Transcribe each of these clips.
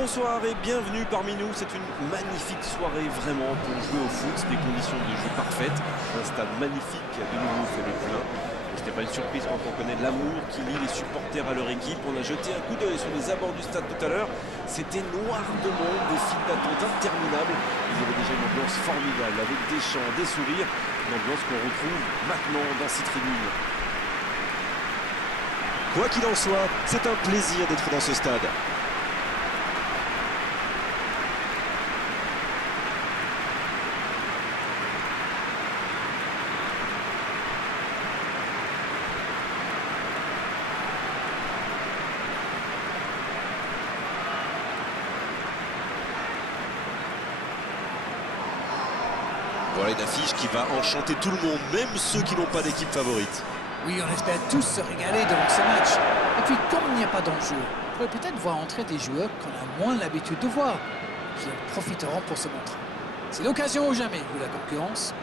Bonsoir et bienvenue parmi nous. C'est une magnifique soirée vraiment pour jouer au foot. Des conditions de jeu parfaites. Un stade magnifique de nouveau fait le plein. Ce n'est pas une surprise quand on connaît l'amour qui lie les supporters à leur équipe. On a jeté un coup d'œil sur les abords du stade tout à l'heure. C'était noir de monde, des files d'attente interminables. Il y avait déjà une ambiance formidable avec des chants, des sourires. Une ambiance qu'on retrouve maintenant dans ces tribunes. Quoi qu'il en soit, c'est un plaisir d'être dans ce stade. Voilà une affiche qui va enchanter tout le monde, même ceux qui n'ont pas d'équipe favorite. Oui, on espère tous se régaler dans ce match. Et puis, comme il n'y a pas d'enjeu, on pourrait peut-être voir entrer des joueurs qu'on a moins l'habitude de voir, qui en profiteront pour se montrer. C'est l'occasion ou jamais, vu la concurrence.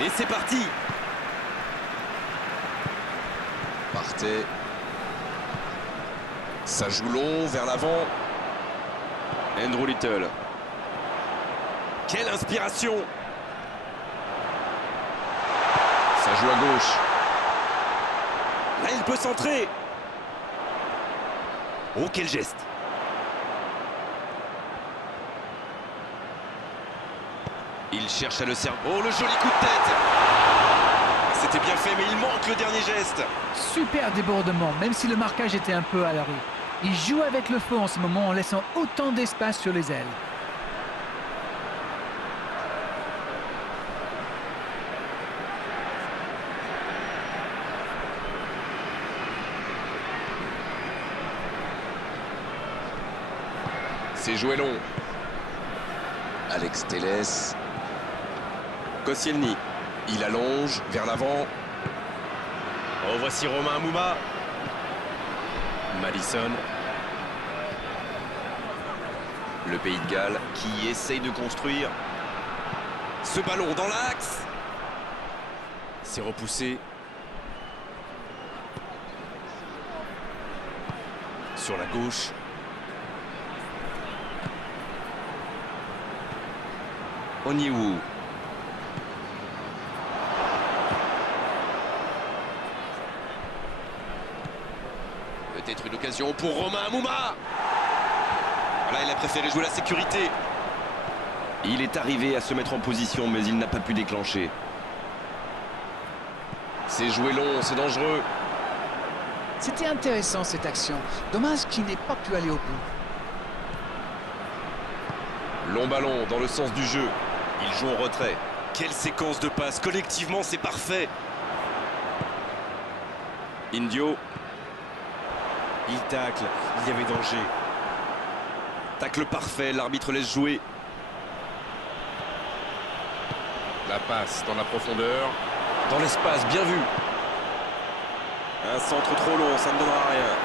Et c'est parti. Partez. Ça joue long, vers l'avant. Andrew Little. Quelle inspiration! Ça joue à gauche. Là, il peut centrer. Oh, quel geste! Il cherche à le servir. Oh, le joli coup de tête! C'était bien fait, mais il manque le dernier geste. Super débordement, même si le marquage était un peu à l'arrêt. Il joue avec le feu en ce moment en laissant autant d'espace sur les ailes. C'est joué long. Alex Telles. Koscielny. Il allonge, vers l'avant. Oh, voici Romain Amouma. Madison. Le Pays de Galles qui essaye de construire. Ce ballon dans l'axe. C'est repoussé. Sur la gauche. Onyewu. Peut-être une occasion pour Romain Amouma. Là, il a préféré jouer la sécurité. Il est arrivé à se mettre en position, mais il n'a pas pu déclencher. C'est joué long, c'est dangereux. C'était intéressant cette action. Dommage qu'il n'ait pas pu aller au bout. Long ballon dans le sens du jeu. Il joue en retrait. Quelle séquence de passes. Collectivement, c'est parfait. Indio. Il tacle. Il y avait danger. Tacle parfait. L'arbitre laisse jouer. La passe dans la profondeur. Dans l'espace, bien vu. Un centre trop long, ça ne donnera rien.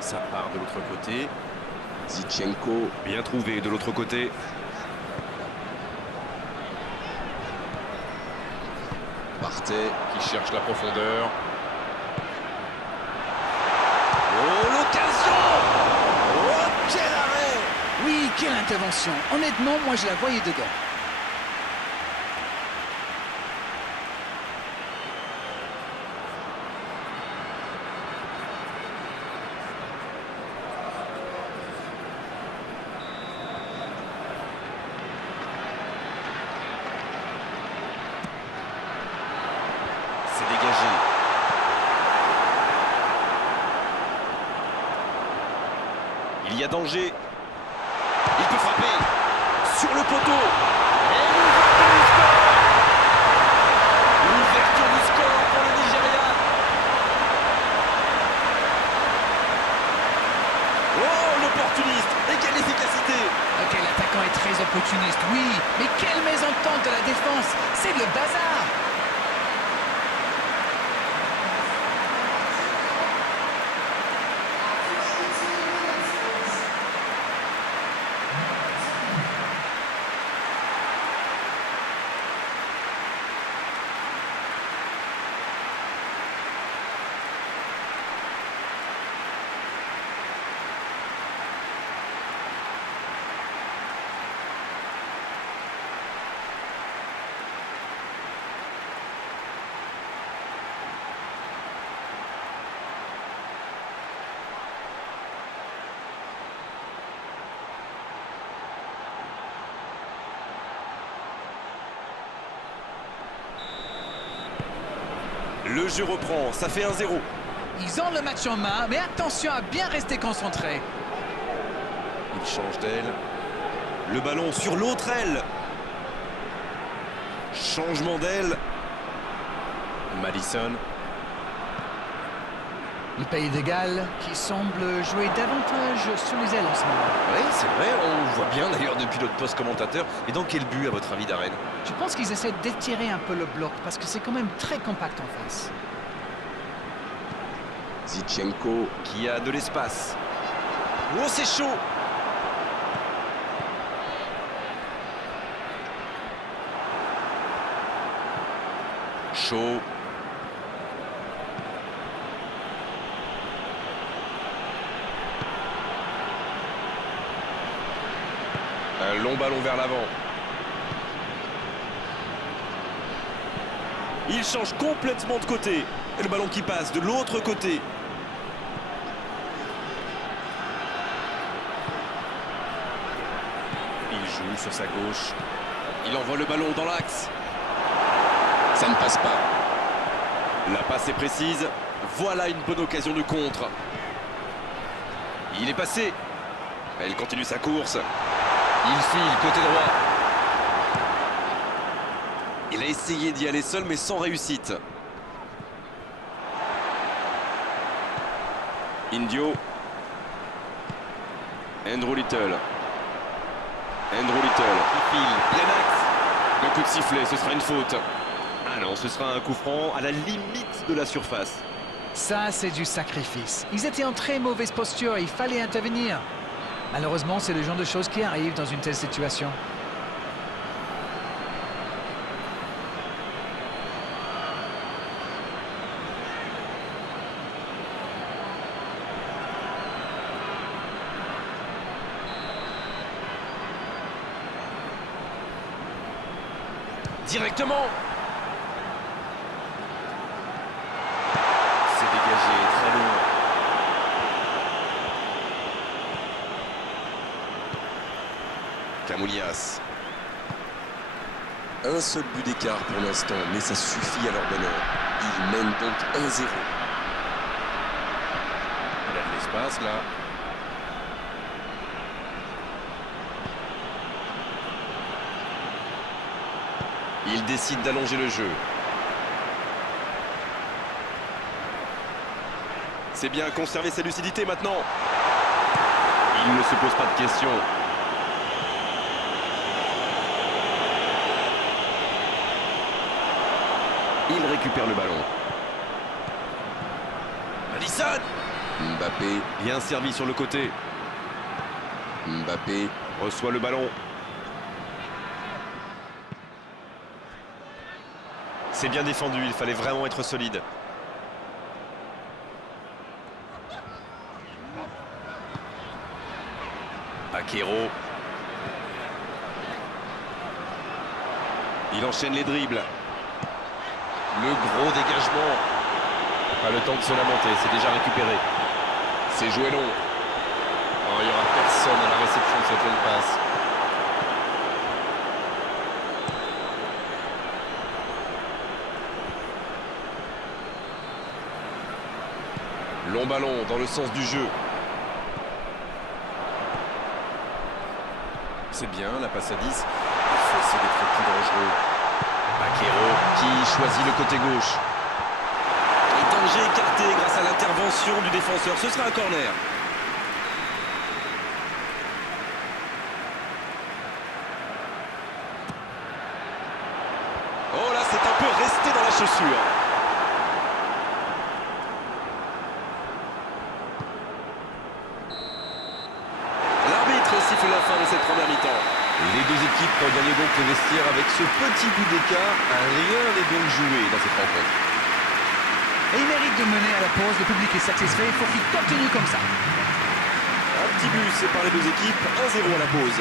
Ça part de l'autre côté. Zichenko. Bien trouvé de l'autre côté. Partez, qui cherche la profondeur. Oh, l'occasion! Oh, quel arrêt! Oui, quelle intervention. Honnêtement, moi je la voyais dedans. C'est dégagé. Il y a danger. Il peut frapper. Sur le poteau. Et l'ouverture du score pour le Nigeria. Oh, l'opportuniste. Et quelle efficacité. Ok, l'attaquant est très importante de la défense. C'est le bazar. Le jeu reprend, ça fait 1-0. Ils ont le match en main, mais attention à bien rester concentré. Il change d'aile. Le ballon sur l'autre aile. Changement d'aile. Madison. Le Pays de Galles qui semble jouer davantage sur les ailes en ce moment. Oui, c'est vrai, on voit bien d'ailleurs depuis notre poste commentateur. Et dans quel but, à votre avis, Darren? Je pense qu'ils essaient d'étirer un peu le bloc parce que c'est quand même très compact en face. Zinchenko qui a de l'espace. Oh, c'est chaud! Chaud. Un long ballon vers l'avant. Il change complètement de côté. Et le ballon qui passe de l'autre côté. Il joue sur sa gauche. Il envoie le ballon dans l'axe. Ça ne passe pas. La passe est précise. Voilà une bonne occasion de contre. Il est passé. Elle continue sa course. Il file côté droit. Il a essayé d'y aller seul mais sans réussite. Indio. Andrew Little. Andrew Little qui file. Plein axe. Le coup de sifflet, ce sera une faute. Ah non, ce sera un coup franc à la limite de la surface. Ça, c'est du sacrifice. Ils étaient en très mauvaise posture, il fallait intervenir. Malheureusement, c'est le genre de choses qui arrivent dans une telle situation. Directement. C'est dégagé, très loin. Camoulias. Un seul but d'écart pour l'instant, mais ça suffit à leur bonheur. Ils mènent donc 1-0. Il a de l'espace là. Il décide d'allonger le jeu. C'est bien conserver sa lucidité maintenant. Il ne se pose pas de questions. Il récupère le ballon. Madison. Mbappé. Bien servi sur le côté. Mbappé reçoit le ballon. C'est bien défendu, il fallait vraiment être solide. Akero. Il enchaîne les dribbles. Le gros dégagement. Pas le temps de se lamenter, c'est déjà récupéré. C'est joué long. Oh, il n'y aura personne à la réception de cette longue passe. Long ballon dans le sens du jeu. C'est bien, la passe à 10. Il faut essayer d'être plus dangereux. Akero qui choisit le côté gauche. Et danger écarté grâce à l'intervention du défenseur. Ce sera un corner. peut rester dans la chaussure. L'arbitre siffle la fin de cette première mi-temps. Les deux équipes regagnent donc les vestiaires avec ce petit but d'écart. Rien n'est donc joué dans cette rencontre. Et il mérite de mener à la pause, le public est satisfait, il faut qu'il continue comme ça. Un petit but sépare les deux équipes, 1-0 à la pause.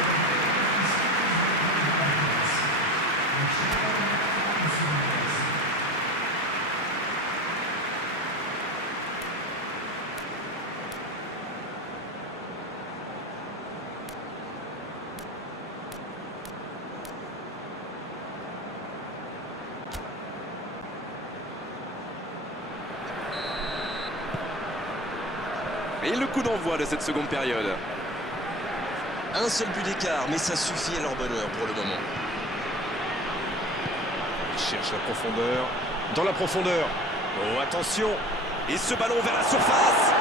Et le coup d'envoi de cette seconde période. Un seul but d'écart, mais ça suffit à leur bonheur pour le moment. Il cherche la profondeur. Dans la profondeur. Oh, attention. Et ce ballon vers la surface.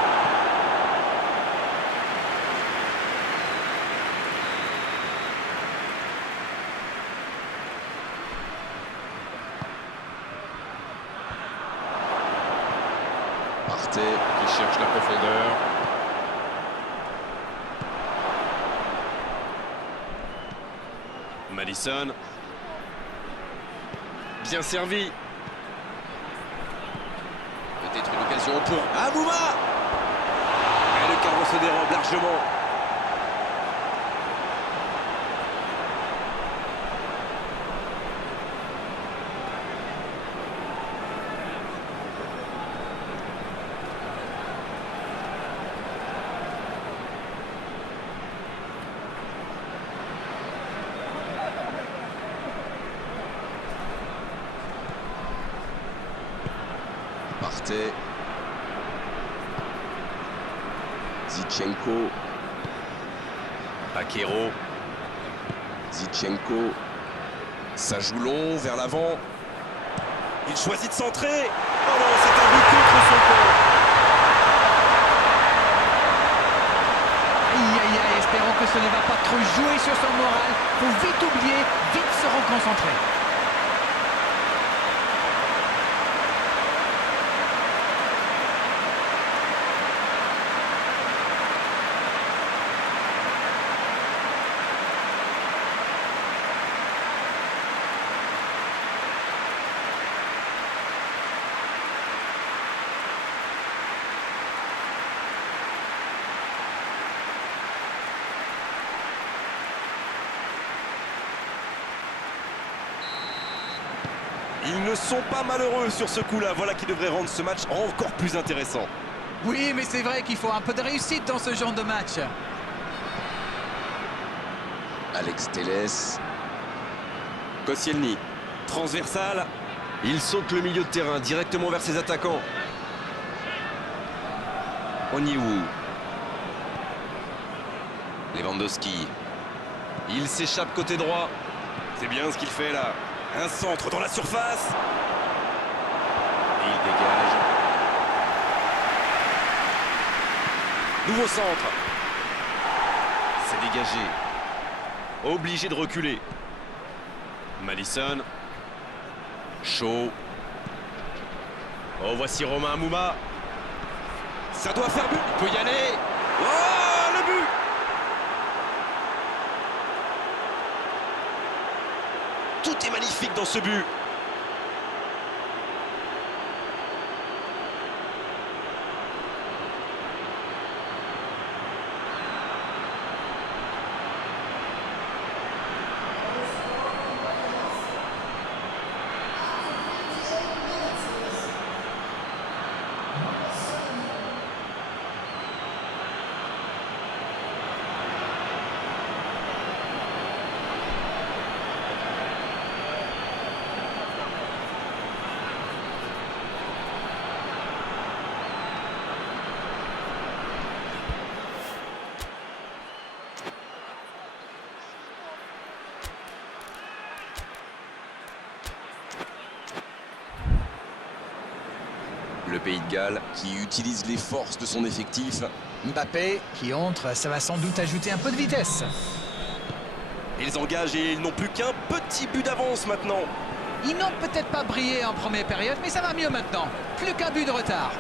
Partey Qui cherche la profondeur. Madison. Bien servi. peut-être une occasion pour Amouma. Et le carreau se dérobe largement. Partey. Zichenko. Bakero. Zichenko. Ça joue long vers l'avant. Il choisit de centrer. Oh non, c'est un but contre son camp. Aïe aïe aïe, espérons que ce ne va pas trop jouer sur son moral. Faut vite oublier, vite se reconcentrer. Ils ne sont pas malheureux sur ce coup-là. Voilà qui devrait rendre ce match encore plus intéressant. Oui, mais c'est vrai qu'il faut un peu de réussite dans ce genre de match. Alex Telles. Koscielny, transversal. Il saute le milieu de terrain directement vers ses attaquants. Onyewou. Lewandowski. Il s'échappe côté droit. C'est bien ce qu'il fait là. Un centre dans la surface. Et il dégage. Nouveau centre. C'est dégagé. Obligé de reculer. Madison. Chaud. Oh, voici Romain Amouma. Ça doit faire but. Il peut y aller. Oh, le but. Tout est magnifique dans ce but. Le Pays de Galles qui utilise les forces de son effectif. Mbappé qui entre, ça va sans doute ajouter un peu de vitesse. Ils engagent et ils n'ont plus qu'un petit but d'avance maintenant. Ils n'ont peut-être pas brillé en première période, mais ça va mieux maintenant. Plus qu'un but de retard.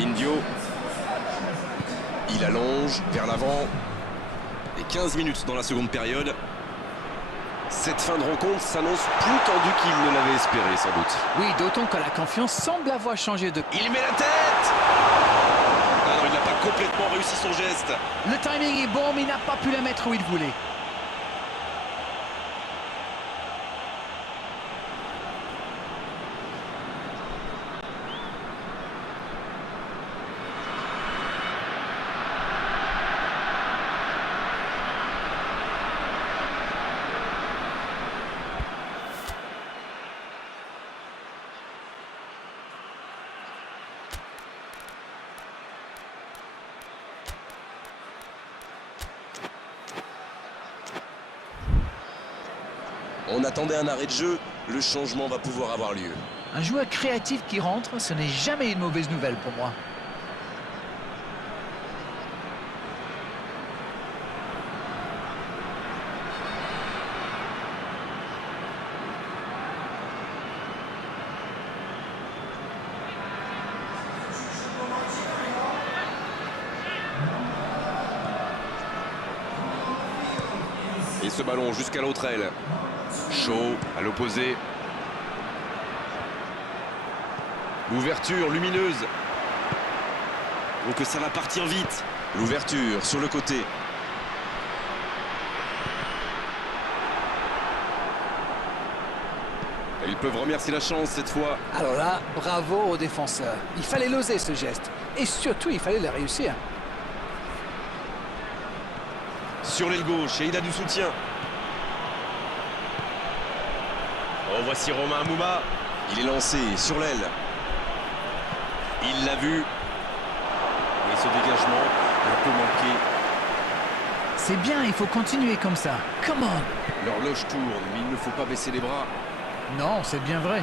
Indio. Il allonge vers l'avant. Et 15 minutes dans la seconde période. Cette fin de rencontre s'annonce plus tendue qu'il ne l'avait espéré, sans doute. Oui, d'autant que la confiance semble avoir changé de... Il met la tête! Ah non, il n'a pas complètement réussi son geste. Le timing est bon, mais il n'a pas pu la mettre où il voulait. On attendait un arrêt de jeu, le changement va pouvoir avoir lieu. Un joueur créatif qui rentre, ce n'est jamais une mauvaise nouvelle pour moi. Et ce ballon jusqu'à l'autre aile. Chaud à l'opposé. L'ouverture lumineuse. Donc ça va partir vite. L'ouverture sur le côté. Et ils peuvent remercier la chance cette fois. Alors là, bravo aux défenseurs. Il fallait l'oser ce geste. Et surtout, il fallait le réussir. Sur l'aile gauche et il a du soutien. Oh, voici Romain Amouma. Il est lancé sur l'aile. Il l'a vu. Et ce dégagement un peu manqué. C'est bien, il faut continuer comme ça. Come on. L'horloge tourne, mais il ne faut pas baisser les bras. Non, c'est bien vrai.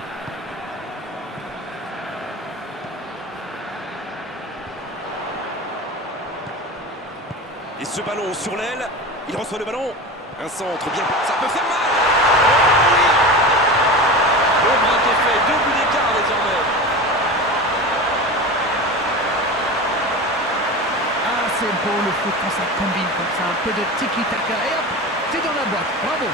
Et ce ballon sur l'aile. Il reçoit le ballon. Un centre bien. Ça peut faire mal. Le break est fait, 2 buts d'écart désormais. Ah, c'est beau le foot quand ça combine comme ça. Un peu de tiki-taka et hop, c'est dans la boîte. Bravo.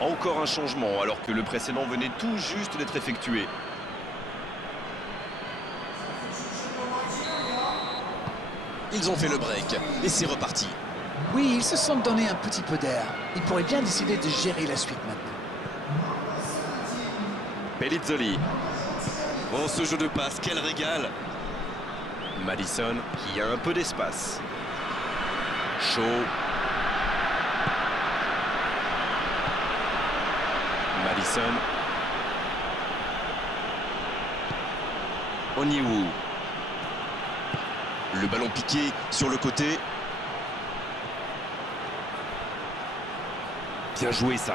Encore un changement alors que le précédent venait tout juste d'être effectué. Ils ont fait le break et c'est reparti. Oui, ils se sont donné un petit peu d'air. Ils pourraient bien décider de gérer la suite maintenant. Pellizzoli. Oh, ce jeu de passe, quel régal. Madison qui a un peu d'espace. Chaud. Madison. Onyewu. Le ballon piqué sur le côté. Bien joué ça.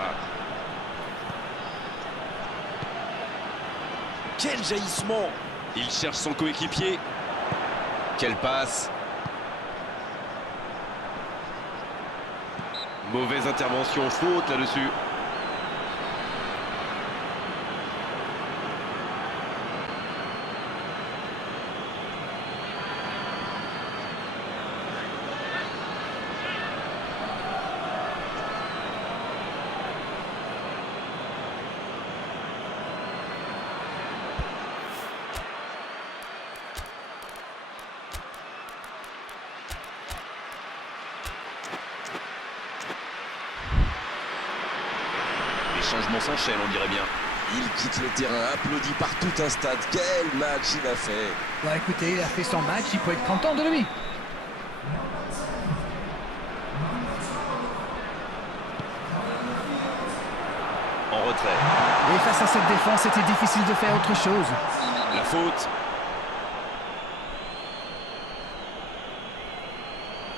Quel jaillissement! Il cherche son coéquipier. Quelle passe! Mauvaise intervention, faute là-dessus. changements s'enchaînent, on dirait bien. Il quitte le terrain, applaudi par tout un stade. Quel match il a fait! Bon, écoutez, il a fait son match, il peut être content de lui. En retrait. Et face à cette défense, c'était difficile de faire autre chose. La faute.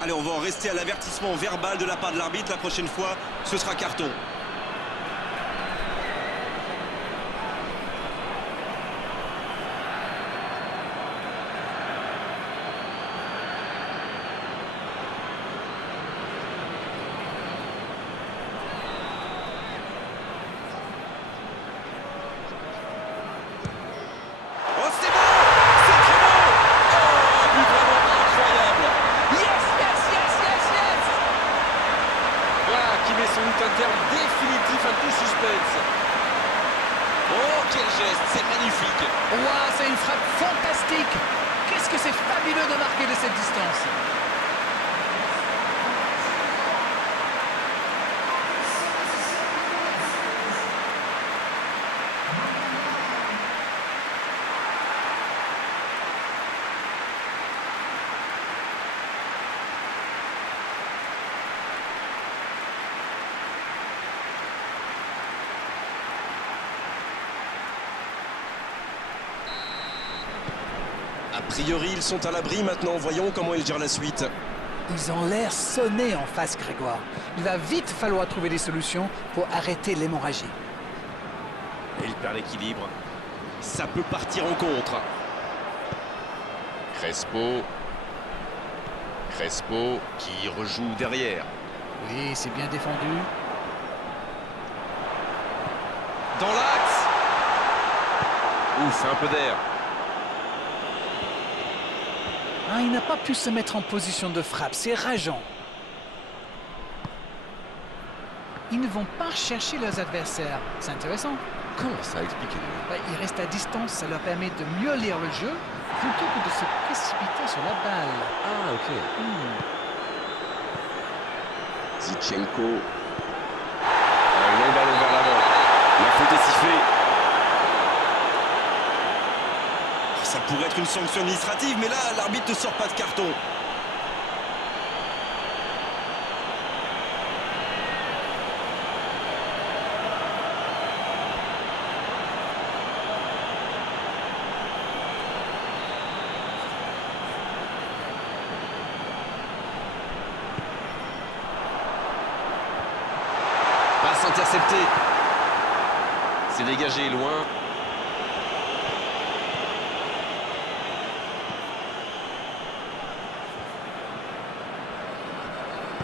Allez, on va en rester à l'avertissement verbal de la part de l'arbitre. La prochaine fois, ce sera carton. Un terme définitif à tout suspense. Oh, quel geste, c'est magnifique. Ouah, c'est une frappe fantastique. Qu'est-ce que c'est fabuleux de marquer de cette distance. A priori, ils sont à l'abri maintenant. Voyons comment ils gèrent la suite. Ils ont l'air sonnés en face, Grégoire. Il va vite falloir trouver des solutions pour arrêter l'hémorragie. Et il perd l'équilibre. Ça peut partir en contre. Crespo. Crespo qui rejoue derrière. Oui, c'est bien défendu. Dans l'axe. Ouf, un peu d'air. Ah, il n'a pas pu se mettre en position de frappe, c'est rageant. Ils ne vont pas chercher leurs adversaires, c'est intéressant. Comment ça, expliquez-nous? Ils restent à distance, ça leur permet de mieux lire le jeu plutôt que de se précipiter sur la balle. Ah, ok. Zichenko. Un long ballon vers l'avant. La faute est sifflée. Ça pourrait être une sanction administrative, mais là, l'arbitre ne sort pas de carton. Passe interceptée. C'est dégagé loin.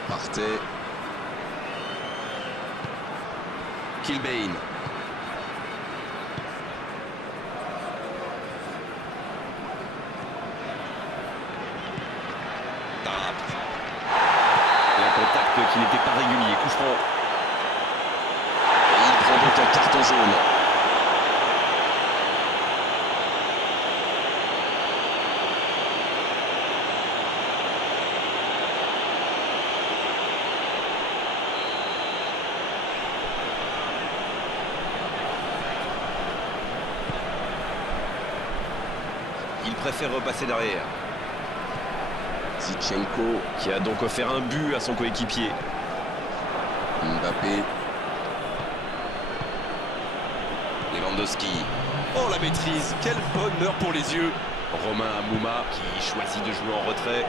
Partez. Kilbane. Un contact qui n'était pas régulier. Coup franc. Et il prend donc un carton jaune. Il préfère repasser derrière. Zichenko Qui a donc offert un but à son coéquipier. Mbappé. Lewandowski. Oh, la maîtrise. Quel bonheur pour les yeux. Romain Amouma qui choisit de jouer en retrait.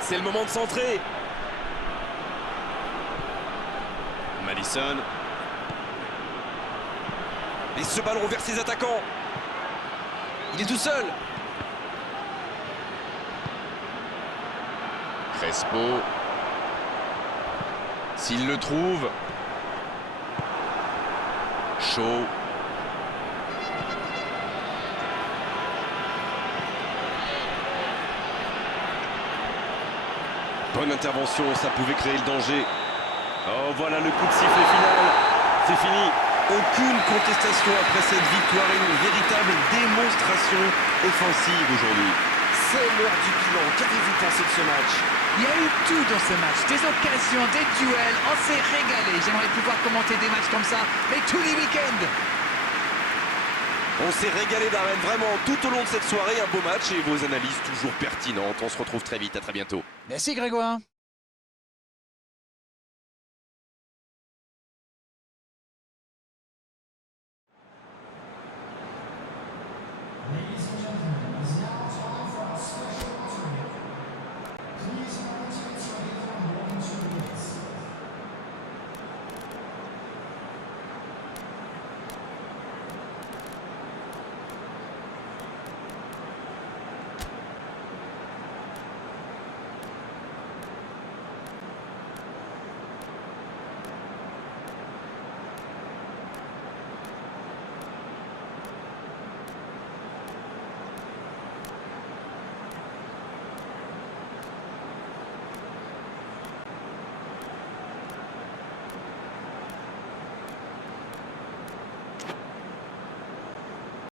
C'est le moment de centrer. Madison. Et ce ballon vers ses attaquants. Il est tout seul. Crespo. S'il le trouve. Chaud. Bonne intervention, ça pouvait créer le danger. Oh, voilà le coup de sifflet final. C'est fini. Aucune contestation après cette victoire et une véritable démonstration offensive aujourd'hui. C'est l'heure du bilan. Qu'avez-vous pensé de ce match? Il y a eu tout dans ce match, des occasions, des duels, on s'est régalé. J'aimerais pouvoir commenter des matchs comme ça, mais tous les week-ends. On s'est régalé d'arène vraiment tout au long de cette soirée. Un beau match et vos analyses toujours pertinentes. On se retrouve très vite. À très bientôt. Merci Grégoire.